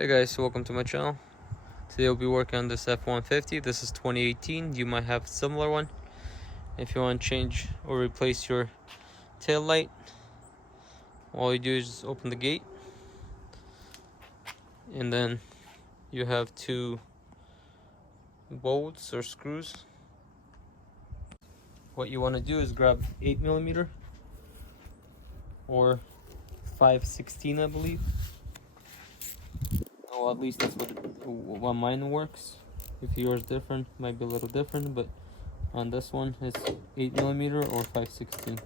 Hey guys, welcome to my channel. Today we'll be working on this F150. This is 2018. You might have a similar one. If you want to change or replace your tail light, all you do is just open the gate, and then you have two bolts or screws. What you want to do is grab 8mm or 5/16, I believe. Well, at least that's what mine works. If yours different, might be a little different, but on this one it's 8mm or 5/16.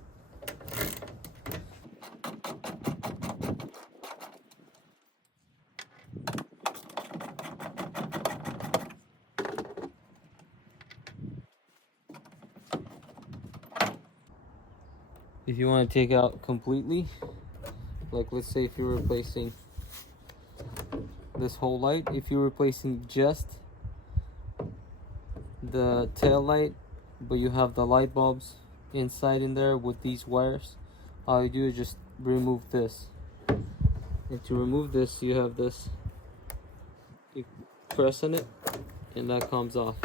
If you want to take out completely, like let's say if you're replacing this whole light, if you're replacing just the tail light, but you have the light bulbs inside in there with these wires, all you do is just remove this. And to remove this, you have this, you press on it and that comes off,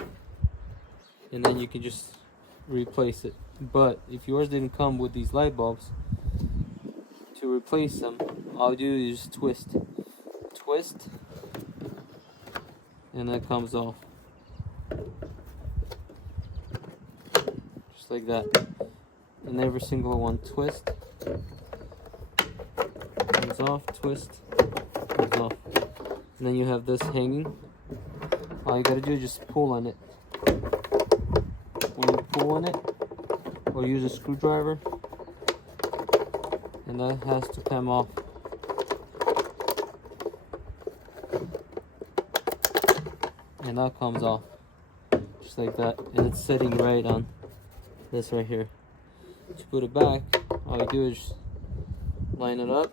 and then you can just replace it. But if yours didn't come with these light bulbs, to replace them, all you do is just twist, and that comes off. Just like that. And every single one, twist, comes off, twist, comes off. And then you have this hanging. All you gotta do is just pull on it. When you pull on it, or use a screwdriver, and that has to come off. And that comes off, just like that. And it's sitting right on this right here. To put it back, all you do is line it up,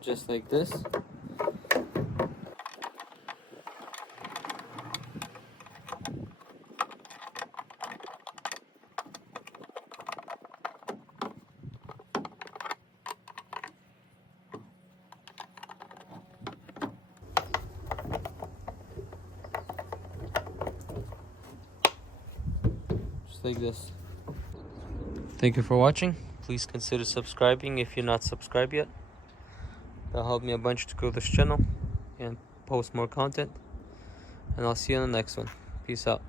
just like this. Like this. Thank you for watching. Please consider subscribing if you're not subscribed yet. That'll help me a bunch to grow this channel and post more content. And I'll see you on the next one. Peace out.